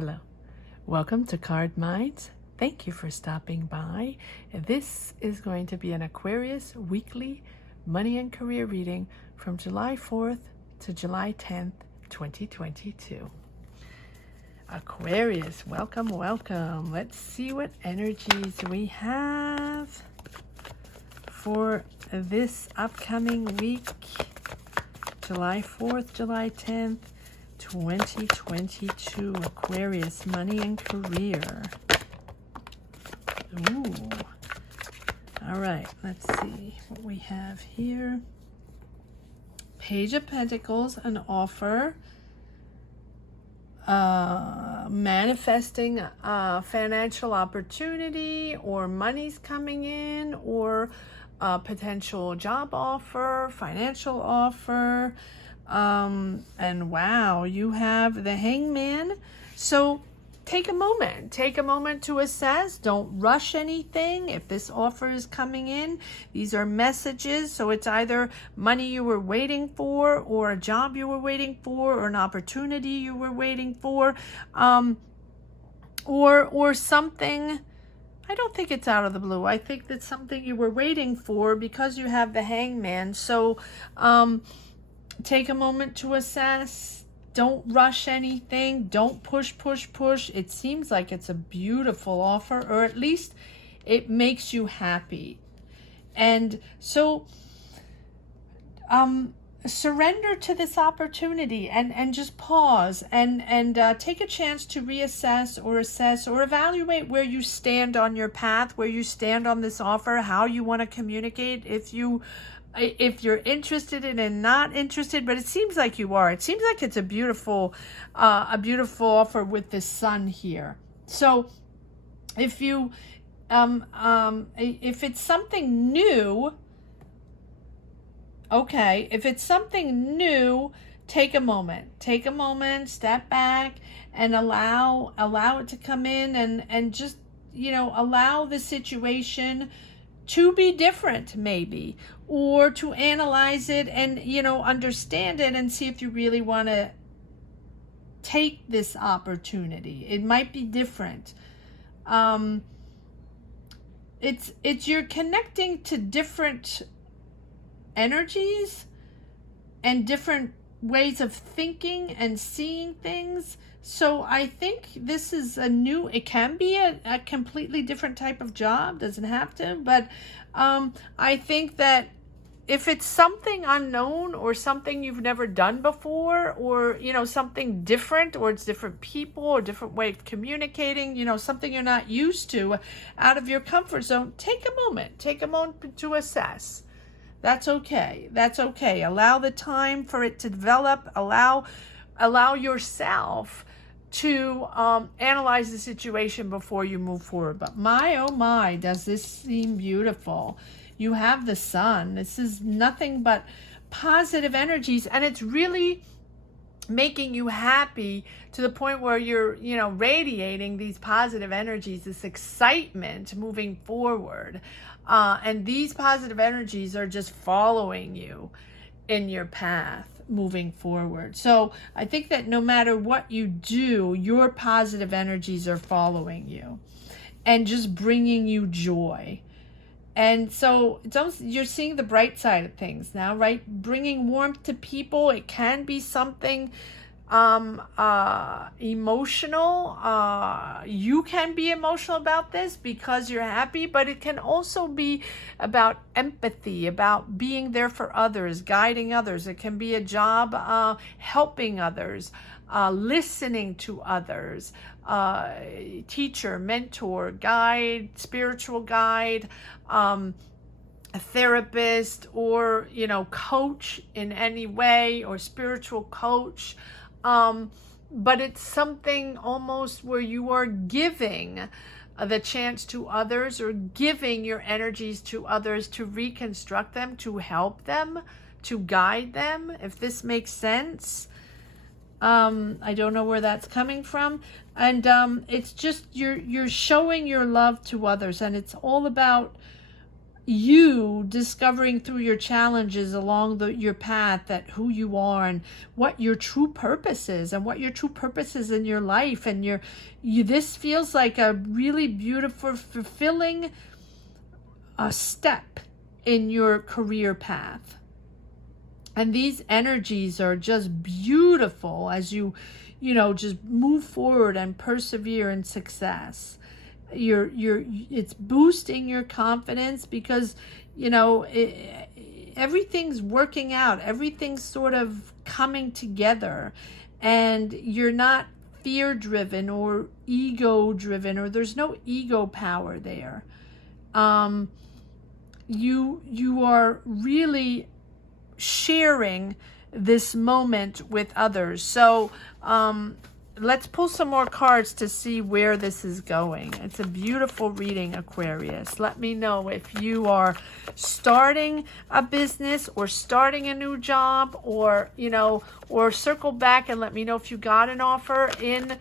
Hello. Welcome to Card Minds. Thank you for stopping by. This is going to be an Aquarius weekly money and career reading from July 4th to July 10th, 2022. Aquarius, welcome, welcome. Let's see what energies we have for this upcoming week, July 4th, July 10th, 2022. Aquarius, money and career. Ooh. All right, let's see what we have here. Page of Pentacles, an offer. Manifesting a financial opportunity, or money's coming in, or a potential job offer, financial offer. And wow, you have the Hangman. So take a moment to assess. Don't rush anything. If this offer is coming in, these are messages. So it's either money you were waiting for, or a job you were waiting for, or an opportunity you were waiting for, or something. I don't think it's out of the blue. I think that's something you were waiting for because you have the Hangman. So take a moment to assess. Don't rush anything. Don't push. It seems like it's a beautiful offer, or at least it makes you happy. And so surrender to this opportunity and just pause and take a chance to reassess or assess or evaluate where you stand on your path, where you stand on this offer, how you want to communicate, if you're interested in and not interested. But it seems like you are. It seems like it's a beautiful offer with the sun here. So if you if it's something new, okay, if it's something new, take a moment, step back and allow it to come in, and just, allow the situation to be different, maybe, or to analyze it and, understand it and see if you really want to take this opportunity. It might be different. It's you're connecting to different energies and different ways of thinking and seeing things. So I think this is it can be a completely different type of job, doesn't have to, but I think that if it's something unknown or something you've never done before, or, something different, or it's different people or different way of communicating, something you're not used to, out of your comfort zone, take a moment to assess. That's okay. Allow the time for it to develop. Allow yourself to analyze the situation before you move forward. But my, oh my, does this seem beautiful. You have the sun. This is nothing but positive energies, and it's really making you happy to the point where you're, radiating these positive energies, this excitement moving forward. And these positive energies are just following you in your path moving forward. So I think that no matter what you do, your positive energies are following you and just bringing you joy. And so you're seeing the bright side of things now, right? Bringing warmth to people. It can be something emotional. You can be emotional about this because you're happy, but it can also be about empathy, about being there for others, guiding others. It can be a job helping others, listening to others, teacher, mentor, guide, spiritual guide, a therapist, or, coach in any way, or spiritual coach. But it's something almost where you are giving the chance to others, or giving your energies to others to reconstruct them, to help them, to guide them, if this makes sense. I don't know where that's coming from. And it's just you're showing your love to others, and it's all about, you discovering through your challenges along your path that who you are and what your true purpose is and what your true purpose is in your life. And this feels like a really beautiful, fulfilling step in your career path. And these energies are just beautiful as you just move forward and persevere in success. It's boosting your confidence because everything's working out, everything's sort of coming together, and you're not fear driven or ego driven, or there's no ego power there. You are really sharing this moment with others. So let's pull some more cards to see where this is going. It's a beautiful reading, Aquarius. Let me know if you are starting a business or starting a new job, or circle back and let me know if you got an offer in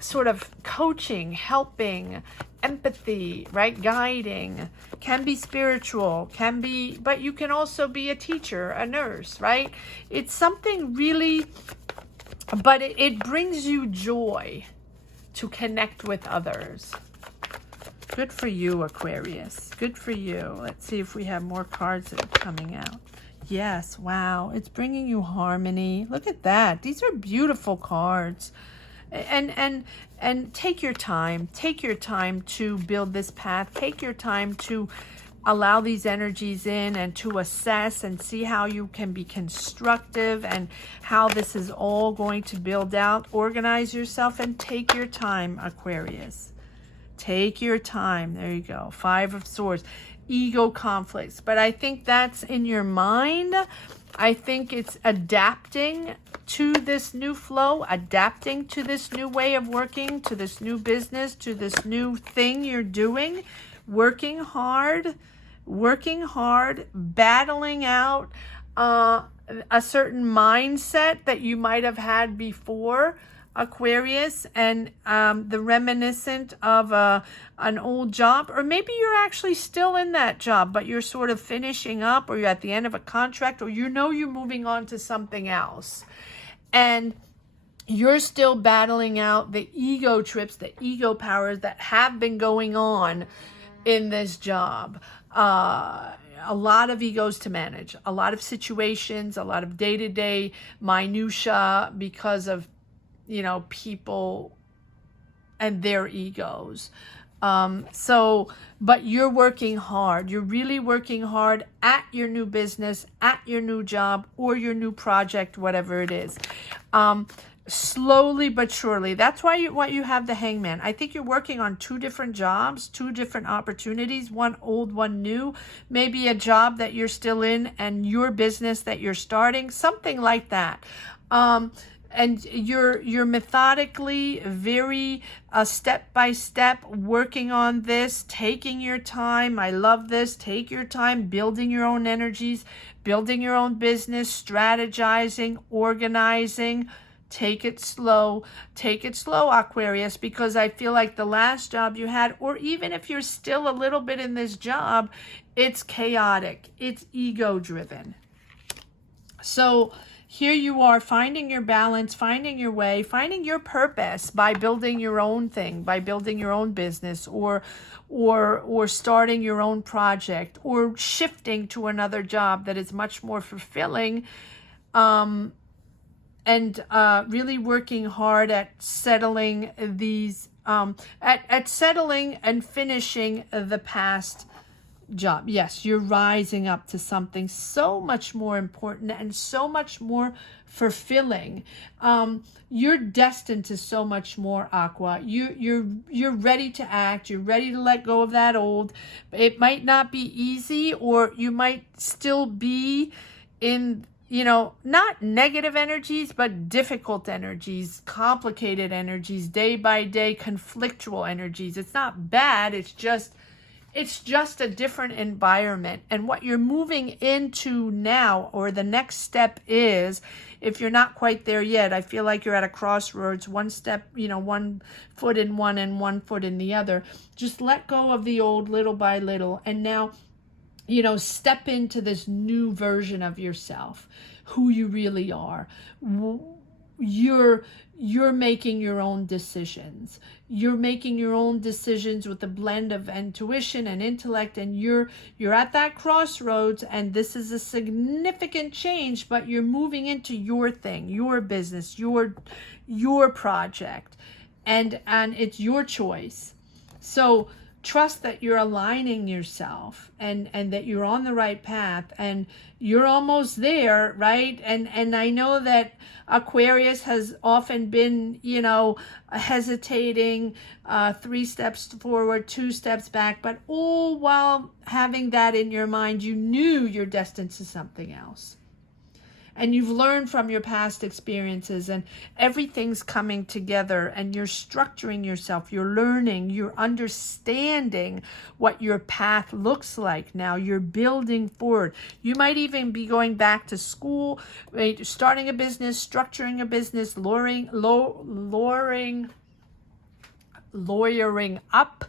sort of coaching, helping, empathy, right? Guiding. Can be spiritual, but you can also be a teacher, a nurse, right? It's something really, but it brings you joy to connect with others. Good for you, Aquarius. Good for you. Let's see if we have more cards that are coming out. Yes, wow. It's bringing you harmony. Look at that. These are beautiful cards. And take your time. Take your time to build this path. Take your time to allow these energies in and to assess and see how you can be constructive and how this is all going to build out. Organize yourself and take your time, Aquarius. Take your time. There you go. 5 of Swords. Ego conflicts. But I think that's in your mind. I think it's adapting to this new flow, adapting to this new way of working, to this new business, to this new thing you're doing, working hard, battling out a certain mindset that you might have had before, Aquarius, and the reminiscent of an old job, or maybe you're actually still in that job, but you're sort of finishing up, or you're at the end of a contract, or you're moving on to something else. And you're still battling out the ego trips, the ego powers that have been going on in this job. A lot of egos to manage, a lot of situations, a lot of day-to-day minutia because of people and their egos. But you're working hard. You're really working hard at your new business, at your new job, or your new project, whatever it is. Slowly but surely. That's why you have the Hangman. I think you're working on 2 different jobs, 2 different opportunities, one old, one new. Maybe a job that you're still in and your business that you're starting, something like that. And you're methodically, very step by step working on this, taking your time. I love this. Take your time, building your own energies, building your own business, strategizing, organizing. Take it slow, Aquarius, because I feel like the last job you had, or even if you're still a little bit in this job, it's chaotic, it's ego driven. So here you are, finding your balance, finding your way, finding your purpose by building your own thing, by building your own business, or starting your own project, or shifting to another job that is much more fulfilling, and really working hard at settling these, at settling and finishing the past job. Yes, you're rising up to something so much more important and so much more fulfilling. You're destined to so much more, Aqua. You're ready to act. You're ready to let go of that old. It might not be easy, or you might still be in, not negative energies, but difficult energies, complicated energies, day by day, conflictual energies. It's not bad. It's just a different environment. And what you're moving into now, or the next step is, if you're not quite there yet, I feel like you're at a crossroads, one step, 1 foot in one and 1 foot in the other. Just let go of the old little by little. And now step into this new version of yourself, who you really are. You're making your own decisions. You're making your own decisions with a blend of intuition and intellect, and you're at that crossroads, and this is a significant change, but you're moving into your thing, your business, your project, and it's your choice. So trust that you're aligning yourself and that you're on the right path, and you're almost there, right? And I know that Aquarius has often been, hesitating, 3 steps forward, 2 steps back, but all while having that in your mind, you knew you're destined to something else. And you've learned from your past experiences, and everything's coming together, and you're structuring yourself, you're learning, you're understanding what your path looks like now. You're building forward. You might even be going back to school, right? Starting a business, structuring a business, lawyering up,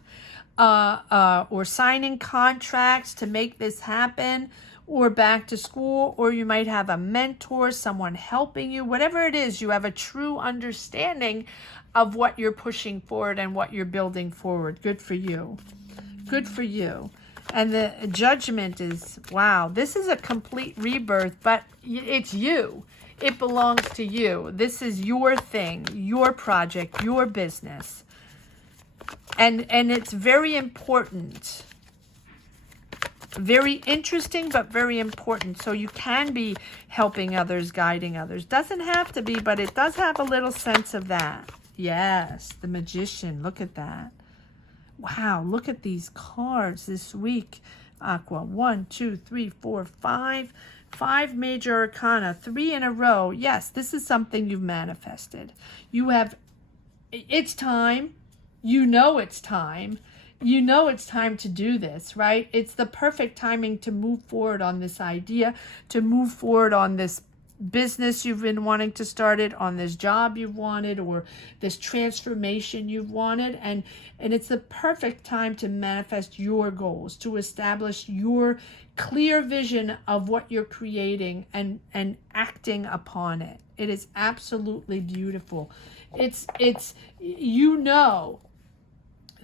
or signing contracts to make this happen, or back to school, or you might have a mentor, someone helping you. Whatever it is, you have a true understanding of what you're pushing forward and what you're building forward. Good for you. Good for you. And the Judgment is, wow, this is a complete rebirth, but it's you. It belongs to you. This is your thing, your project, your business. And it's very important. Very interesting, but very important. So you can be helping others, guiding others. Doesn't have to be, but it does have a little sense of that. Yes, the Magician. Look at that. Wow, look at these cards this week, Aqua. 1, 2, 3, 4, 5. 5 major arcana, 3 in a row. Yes, this is something you've manifested. It's time. It's time. It's time to do this, right? It's the perfect timing to move forward on this idea, to move forward on this business you've been wanting to start it, on this job you've wanted, or this transformation you've wanted. And it's the perfect time to manifest your goals, to establish your clear vision of what you're creating and acting upon it. It is absolutely beautiful. It's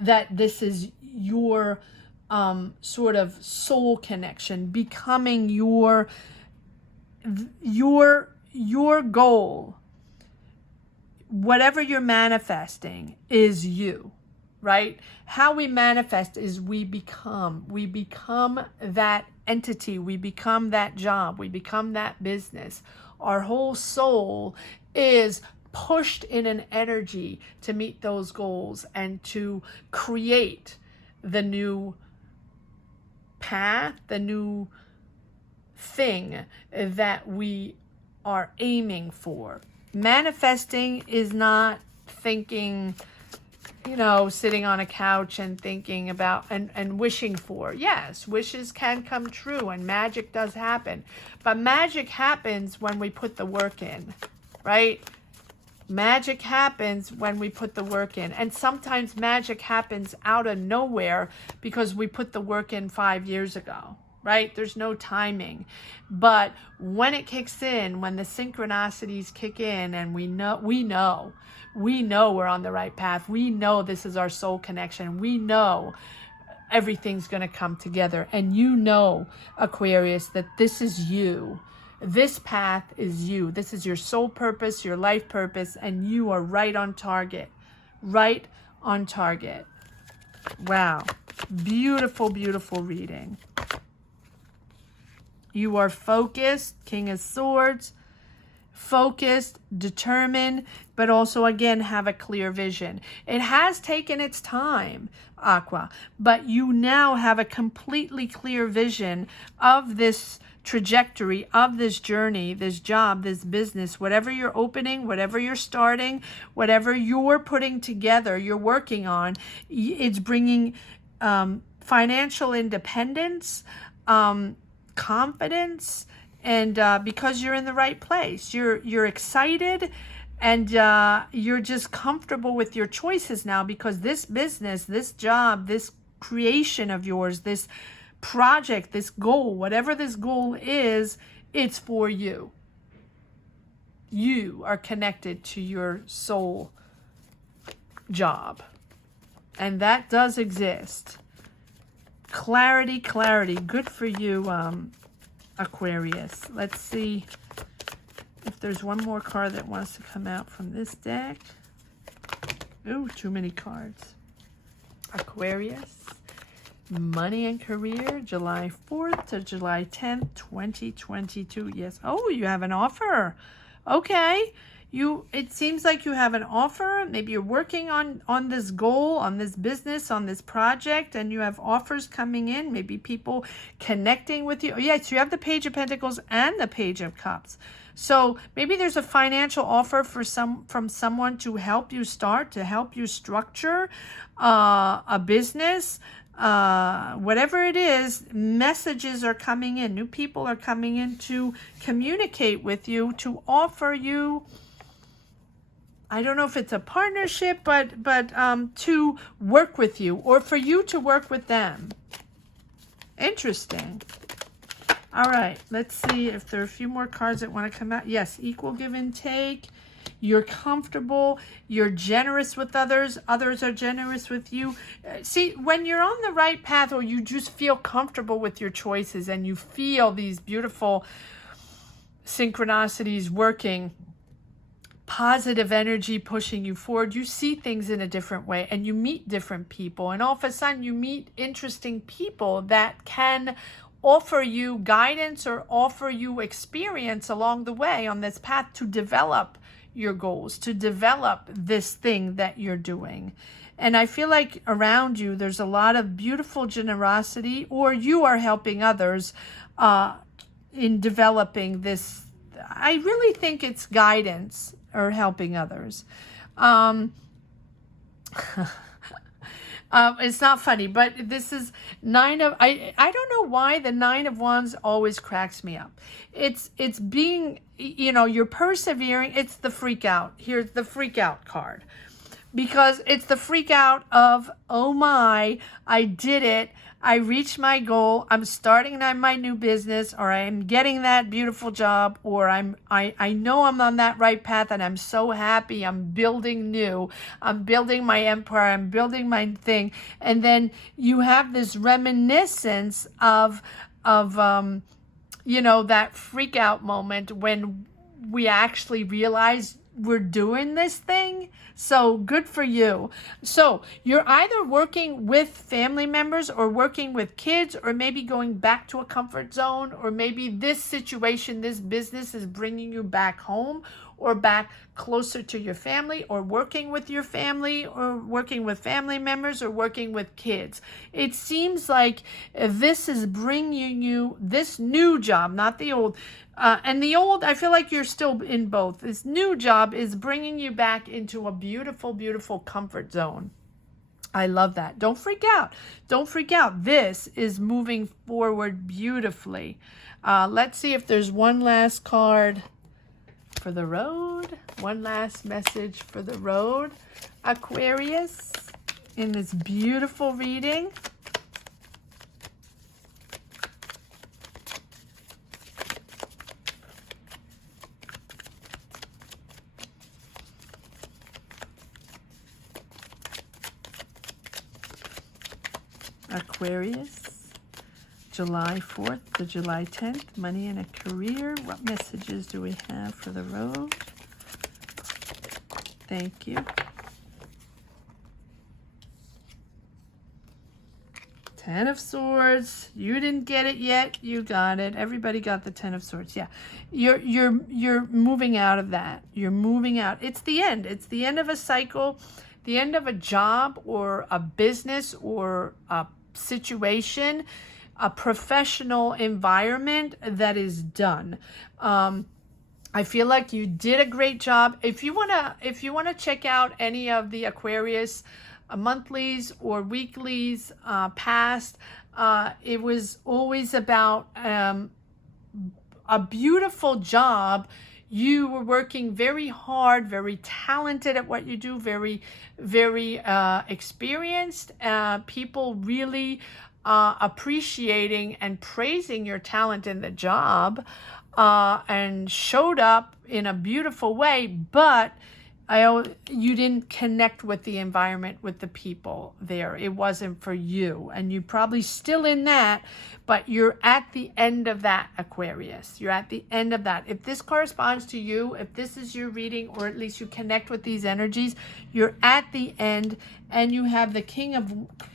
that this is your sort of soul connection, becoming your goal. Whatever you're manifesting is you, right? How we manifest is we become that entity, we become that job, we become that business. Our whole soul is pushed in an energy to meet those goals and to create the new path, the new thing that we are aiming for. Manifesting is not thinking, sitting on a couch and thinking about and wishing for. Yes, wishes can come true and magic does happen. But magic happens when we put the work in, right? Magic happens when we put the work in. And sometimes magic happens out of nowhere because we put the work in 5 years ago, right? There's no timing. But when it kicks in, when the synchronicities kick in, and we know we're on the right path. We know this is our soul connection. We know everything's going to come together. And Aquarius, that this is you. This path is you. This is your soul purpose, your life purpose, and you are right on target. Right on target. Wow. Beautiful, beautiful reading. You are focused, King of Swords, focused, determined, but also, again, have a clear vision. It has taken its time, Aqua, but you now have a completely clear vision of this trajectory, of this journey, this job, this business, whatever you're opening, whatever you're starting, whatever you're putting together, you're working on. It's bringing financial independence, confidence, and because you're in the right place, you're excited, and you're just comfortable with your choices now, because this business, this job, this creation of yours, this project, this goal, whatever this goal is, it's for you. You are connected to your soul job. And that does exist. Clarity, clarity. Good for you, Aquarius. Let's see if there's one more card that wants to come out from this deck. Ooh, too many cards. Aquarius, money and career, July 4th to July 10th, 2022. Yes. Oh, you have an offer. Okay. It seems like you have an offer. Maybe you're working on this goal, on this business, on this project, and you have offers coming in. Maybe people connecting with you. Yes, you have the Page of Pentacles and the Page of Cups. So maybe there's a financial offer from someone to help you start, to help you structure a business. Whatever it is, messages are coming in. New people are coming in to communicate with you, to offer you, I don't know if it's a partnership, but to work with you, or for you to work with them. Interesting. All right, let's see if there are a few more cards that want to come out. Yes, equal give and take. You're comfortable. You're generous with others. Others are generous with you. See, when you're on the right path, or you just feel comfortable with your choices and you feel these beautiful synchronicities working, positive energy pushing you forward, you see things in a different way, and you meet different people, and all of a sudden you meet interesting people that can offer you guidance or offer you experience along the way on this path to develop your goals, to develop this thing that you're doing. And I feel like around you there's a lot of beautiful generosity, or you are helping others in developing this. I really think it's guidance or helping others. It's not funny, but this is nine of, I don't know why the Nine of Wands always cracks me up. It's being, you're persevering. It's the freak out. Here's the freak out card, because it's the freak out of, oh my, I did it. I reached my goal. I'm starting my new business, or I'm getting that beautiful job, or I know I'm on that right path, and I'm so happy. I'm building new. I'm building my empire. I'm building my thing. And then you have this reminiscence of that freak out moment when we actually realize we're doing this thing. So good for you. So you're either working with family members, or working with kids, or maybe going back to a comfort zone, or maybe this situation, this business is bringing you back home, or back closer to your family, or working with your family, or working with family members, or working with kids. It seems like this is bringing you this new job, not the old. And the old, I feel like you're still in both. This new job is bringing you back into a beautiful, beautiful comfort zone. I love that. Don't freak out. Don't freak out. This is moving forward beautifully. Let's see if there's one last card for the road. One last message for the road, Aquarius, in this beautiful reading. Aquarius, July 4th to July 10th, money and a career. What messages do we have for the road? Thank you. Ten of Swords. You didn't get it yet. You got it. Everybody got the Ten of Swords. Yeah. You're moving out of that. You're moving out. It's the end. It's the end of a cycle, the end of a job or a business or a situation, a professional environment that is done. I feel like you did a great job. If you wanna check out any of the Aquarius monthlies or weeklies past, it was always about a beautiful job. You were working very hard, very talented at what you do, very, very experienced. People really appreciating and praising your talent in the job, and showed up in a beautiful way, but you didn't connect with the environment, with the people there. It wasn't for you, and you're probably still in that, but you're at the end of that, Aquarius. You're at the end of that. If this corresponds to you, if this is your reading, or at least you connect with these energies, you're at the end, and you have the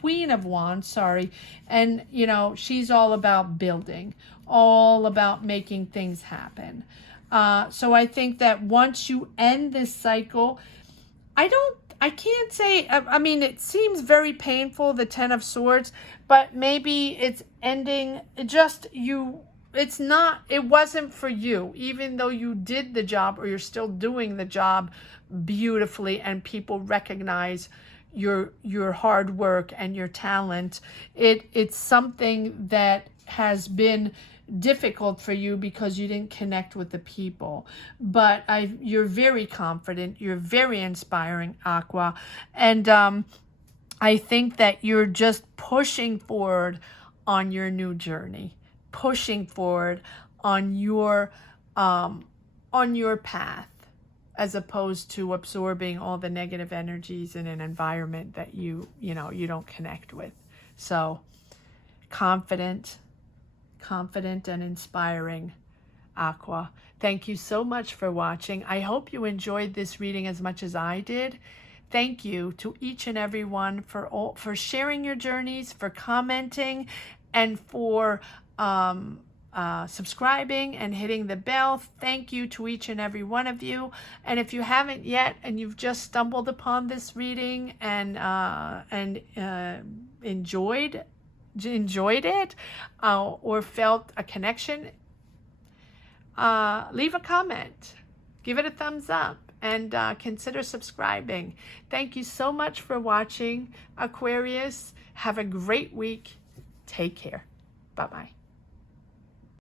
Queen of Wands, sorry, and you know, she's all about building, all about making things happen. So I think that once you end this cycle, I can't say, I mean, it seems very painful, the Ten of Swords, but maybe it's ending just it wasn't for you, even though you did the job, or you're still doing the job beautifully, and people recognize your hard work and your talent. It's something that has been difficult for you because you didn't connect with the people, but you're very confident, you're very inspiring, Aqua, and I think that you're just pushing forward on your new journey, pushing forward on your path, as opposed to absorbing all the negative energies in an environment that you don't connect with. So confident and inspiring, Aqua. Thank you so much for watching. I hope you enjoyed this reading as much as I did. Thank you to each and every one for sharing your journeys, for commenting, and for subscribing and hitting the bell. Thank you to each and every one of you. And if you haven't yet, and you've just stumbled upon this reading and enjoyed it, or felt a connection, leave a comment, give it a thumbs up, and consider subscribing. Thank you so much for watching, Aquarius. Have a great week. Take care. Bye-bye.